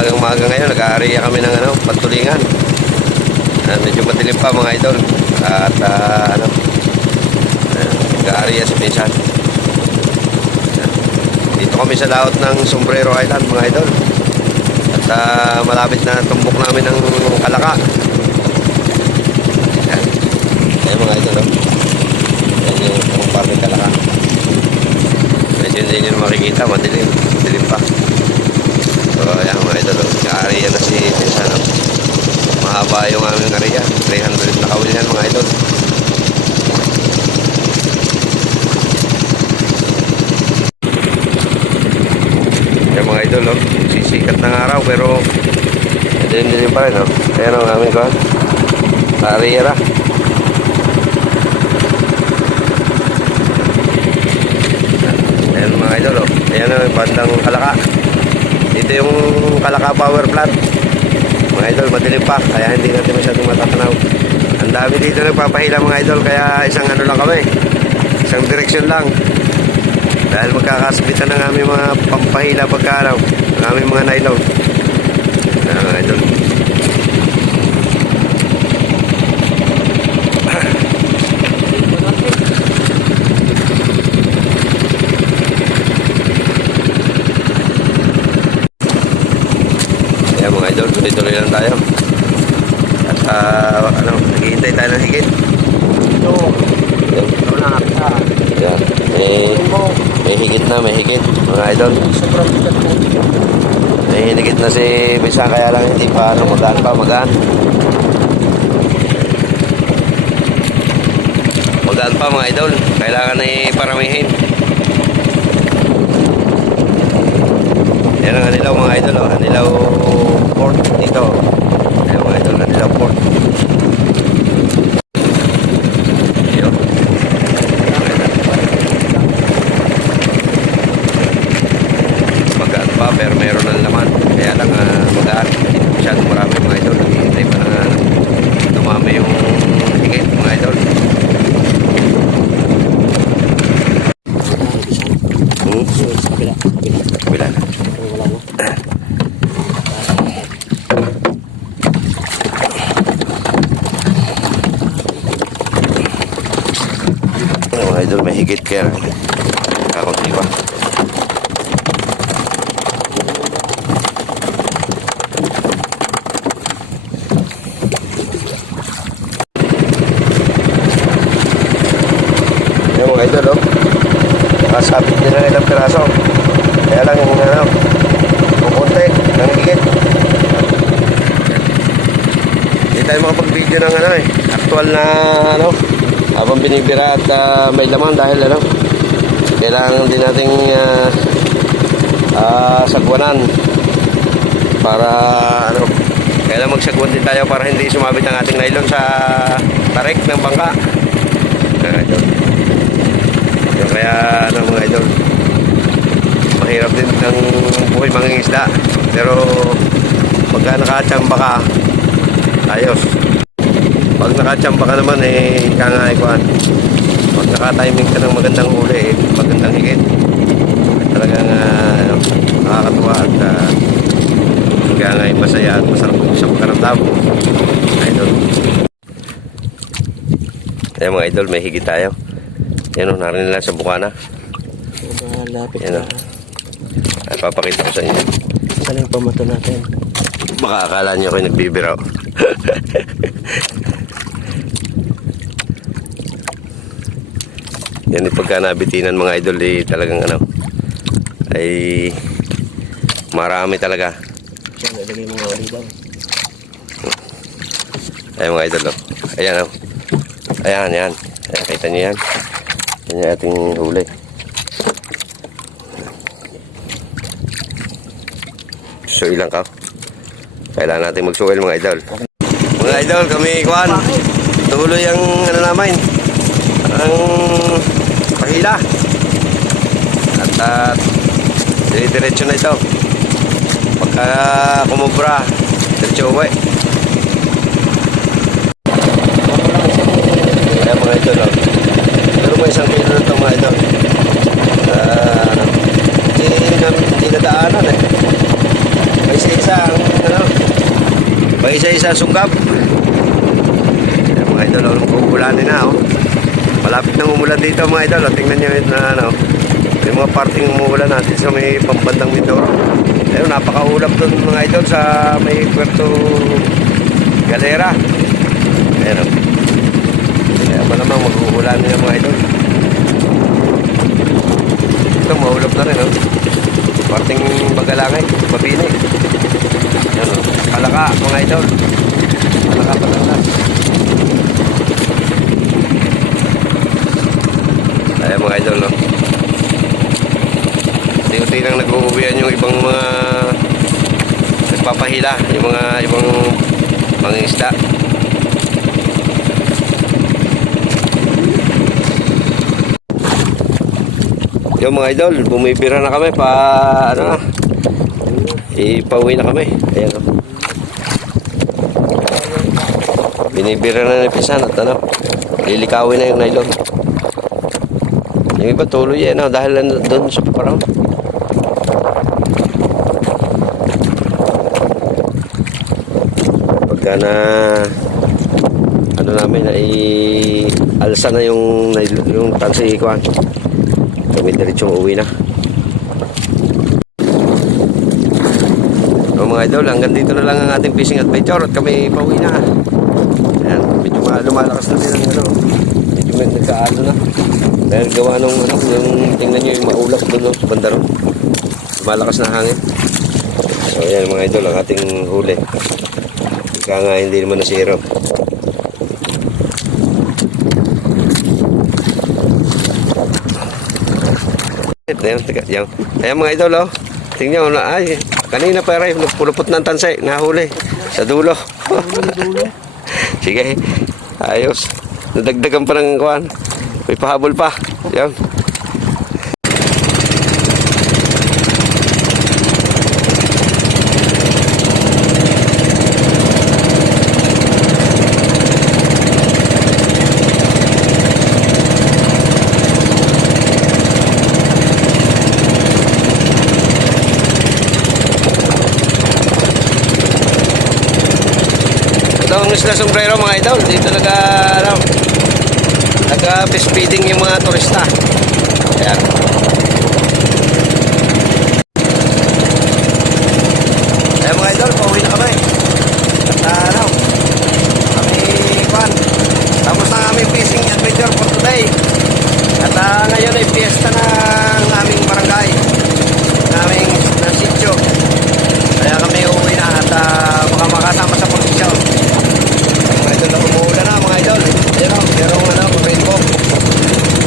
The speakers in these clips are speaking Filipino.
Magang maga ngayon, nag-aariya kami ng ano, patulingan. Ah, medyo madilim pa mga idol. At ah, ano, ah, nag-aariya si Pinsan. Dito kami sa laot ng Sombrero Island mga idol. At ah, malapit na tumbok namin ng kalaka. Yan. Mga idol. Oh. Yan yung yung parang kalaka. Medyo hindi nyo makikita, madilim. Madilim pa. So, ayan mga idol. Oh. Nag-aariya na si Pinsan. Oh. Mahaba yung aming area. 300 na kawil yan mga idol. Yan mga idol, oh. sisikat ng araw pero dilim-dilim pa rin. Oh. Ayan ang aming kuhan. Area na. Ayan mga idol, oh. ayan ang bandang kalaka. Dito yung kalaka power plant. Mga idol, madilim pa, kaya hindi natin masyadong matatanaw. Ang dami dito nagpapahila mga idol, kaya isang ano lang kami. Isang direksyon lang. Dahil magkakasbitan ng aming mga pampahila pagkaraw, ng aming mga nylon. Mga idol. Ayan mga idol, tuloy-tuloy lang tayo. At ah, ano, naghihintay tayo ng higit. Ito, ito na kita. Ayan. May, may higit na, may higit. Mga idol. sobrang bigat po. May higit na si Bisa, kaya lang hindi pa ano, magaan pa, magaan. Magaan pa mga idol. Kailangan na iparamihin. Yan ang Hanilaw mga idol. Oh. Hanilaw port dito. Ayan mga idol, Hanilaw port. Yun. Magaan pa pero meron ng laman. Kaya lang uh, magaan. Hindi masyadong marami mga idol. Hintay pa na dumami yung higit mga idol. Hmm? So, sa kabila, kabila. Kabila na. Wala. Ano, mga idol, may higit kaya kakunti pa. Yan mga idol, oh. Nakasabit din ng ilang piraso. Kaya lang yung ano, kukunti ng higit. Hindi tayo makapag-video ng ano eh. Actual na ano, habang binibira at ah, may laman dahil ano, kailangan din nating ah, ah, sagwanan para ano, kailangan magsagwan din tayo para hindi sumabit ang ating nylon sa tarik ng bangka. Mga idol. Yun, Kaya ano mga idol, mahirap din ang buhay mga isda. Pero pagka nakatsamba ka, ayos. Pag nakatsamba ka naman, eh, kangay kuhan. Pag nakatiming ka ng magandang huli, eh, magandang higit. Talagang uh, nakakatuwa at uh, kaya nga masaya at masarap sa pagkaramdam. Idol. Ayan mga idol, may higit tayo. Yan o, narinig lang sa bukana. Malapit Yan o. na. Ay, papakita ko sa inyo. Saan yung pamato natin? Baka akala nyo ako'y nagbibiraw. Yan yung pagka nabitinan mga idol eh, talagang ano ay marami talaga. Nalagay mga idol oh. Ayan oh. Ayan, yan. Ayan, kita nyo yan. Yan yung ating huli. So ilang ka? Kailangan natin magsuel mga idol. Mga idol, kami kuhan. Tuloy ang ano namin. Ang pahila. At uh, diretso na ito. Pagka kumubra, diretso uwi. Kaya mga idol, oh. Pero may isang kilo na ito mga idol. Uh, hindi, na, hindi nadaanan eh. May isa-isa ang isa-isa sungkap. Ayan, mga idol, oh, uulanin na oh. Malapit nang umulan dito mga idol. oh. Tingnan nyo yun na ano. Yung mga parting umuulan natin sa may pambandang Mindoro. Ayun, napakaulap doon mga idol sa may Puerto Galera. Ayan oh. Kaya malamang mag-uulan nila mga idol. Ito, maulap na rin oh. Parting bagalangay, mabini. Ayan oh. Palaka mga idol. Palaka patatas. Ayan mga idol, no? Unti-unti nang nag-uuwian yung ibang mga nagpapahila, yung mga ibang mga. Yung mga idol, bumibira na kami pa ano na. Ipauwi na kami. Ayan o. Binibira na ni Pisan at ano. Lilikawin na yung nylon. Yung iba tuloy yan, no? dahil doon sa paparang. Pagka na ano namin ay alsa na yung yung tansi kuan. Kami diretsong uwi na. So mga idol, hanggang dito na lang ang ating fishing adventure at kami pauwi na. Ayan, medyo ma- lumalakas na din ang ano. Medyo nagkaano na. Dahil gawa nung ano, yung tingnan nyo yung maulap doon sa banda ron. Malakas na hangin. So yan mga idol, ang ating huli. Ika nga hindi naman nasiro. Ayan, teka, yan. Ayan mga idol, oh. Tingnan na, ay, kanina pa rin, pulupot ng tansay, nahuli. Sa dulo. Sige, ayos. Nadagdagan pa ng kuhan. May pahabol pa. Yan. Ang isla sombrero mga idol. Dito naga, ano, naga fish feeding yung mga turista. Ayan. Ayan mga idol, pauwi na kami. At ah, ano, kami, kwan, tapos na aming fishing adventure for today. At ah, ngayon ay fiesta ng aming barangay, ng aming ng. Kaya kami uuwi na at ah, baka makasama sa posisyon. Mga idol, umuulan na mga idol. Ayan o, merong ano, rainbow.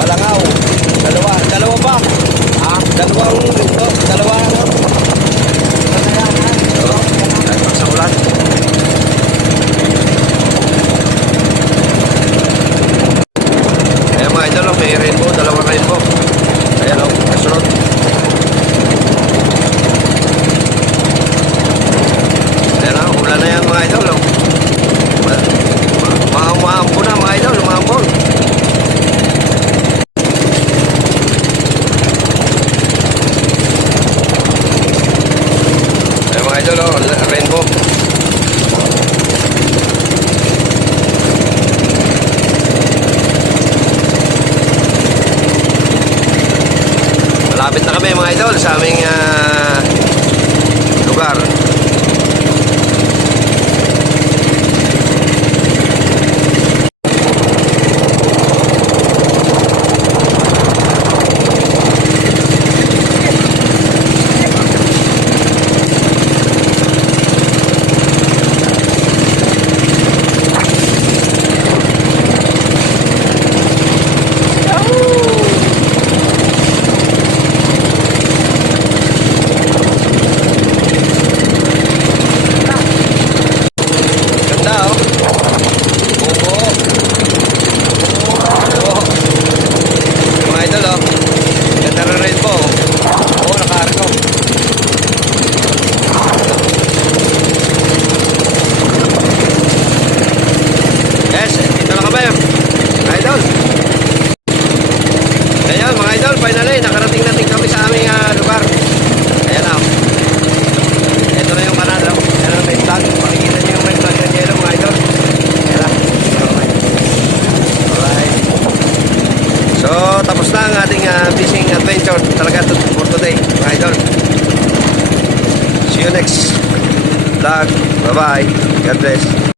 Palangaw. Dalawa, dalawa pa. Ah, dalawang, oh, dalawa ano. Oo, dahil pa sa ulan. Ayan mga idol, oh, may rainbow, dalawang rainbow. Ayan o, kasunod. Ayan o, ulan na yan mga idol. Oh. Ma maambo na mga idol, maambo. Ayan mga idol, oh, rainbow. Malapit na kami mga idol sa aming ah, Yes, ito na kabayo. Mga idol. Ayan, mga idol, finally, nakarating natin kami sa aming uh, lugar. Ayan na. Ito na yung kanal. Oh. Ayan na, may vlog. Makikita niyo yung may vlog ng yellow, mga idol. Ayan na. Alright. So, tapos na ang ating uh, fishing adventure talaga to, for today, mga idol. See you next vlog. Bye-bye. God bless.